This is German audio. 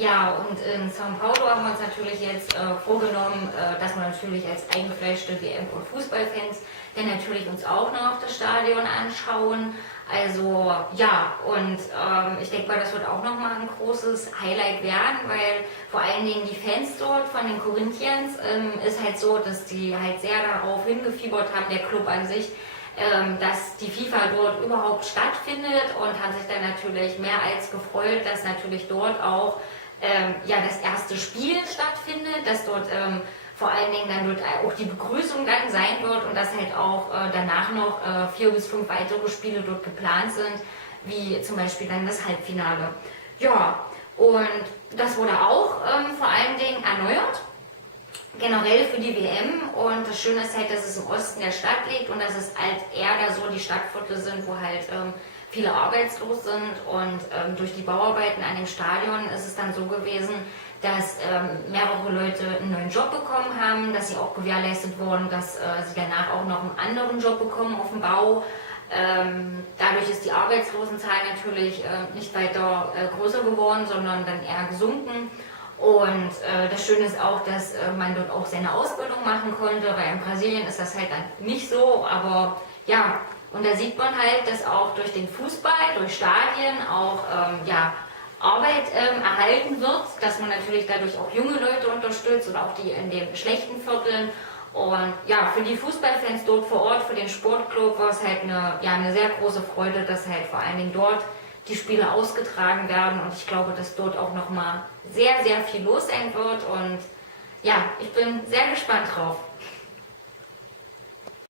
Ja, und in São Paulo haben wir uns natürlich jetzt vorgenommen, dass wir natürlich als eingefleischte WM- und Fußballfans dann natürlich uns auch noch das Stadion anschauen. Also ja, und ich denke mal, das wird auch nochmal ein großes Highlight werden, weil vor allen Dingen die Fans dort von den Corinthians ist halt so, dass die halt sehr darauf hingefiebert haben, der Club an sich, dass die FIFA dort überhaupt stattfindet, und haben sich dann natürlich mehr als gefreut, dass natürlich dort auch ja, das erste Spiel stattfindet, dass dort vor allen Dingen dann dort auch die Begrüßung dann sein wird und dass halt auch danach noch 4 bis 5 weitere Spiele dort geplant sind, wie zum Beispiel dann das Halbfinale. Ja, und das wurde auch vor allen Dingen erneuert, generell für die WM, und das Schöne ist halt, dass es im Osten der Stadt liegt und dass es halt eher da so die Stadtviertel sind, wo halt viele arbeitslos sind, und durch die Bauarbeiten an dem Stadion ist es dann so gewesen, dass mehrere Leute einen neuen Job bekommen haben, dass sie auch gewährleistet wurden, dass sie danach auch noch einen anderen Job bekommen auf dem Bau. Dadurch ist die Arbeitslosenzahl natürlich nicht weiter größer geworden, sondern dann eher gesunken. Und das Schöne ist auch, dass man dort auch seine Ausbildung machen konnte, weil in Brasilien ist das halt dann nicht so, aber ja, und da sieht man halt, dass auch durch den Fußball, durch Stadien auch ja, Arbeit erhalten wird, dass man natürlich dadurch auch junge Leute unterstützt und auch die in den schlechten Vierteln. Und ja, für die Fußballfans dort vor Ort, für den Sportclub war es halt eine sehr große Freude, dass halt vor allen Dingen dort die Spiele ausgetragen werden, und ich glaube, dass dort auch nochmal sehr, sehr viel los sein wird, und ja, ich bin sehr gespannt drauf.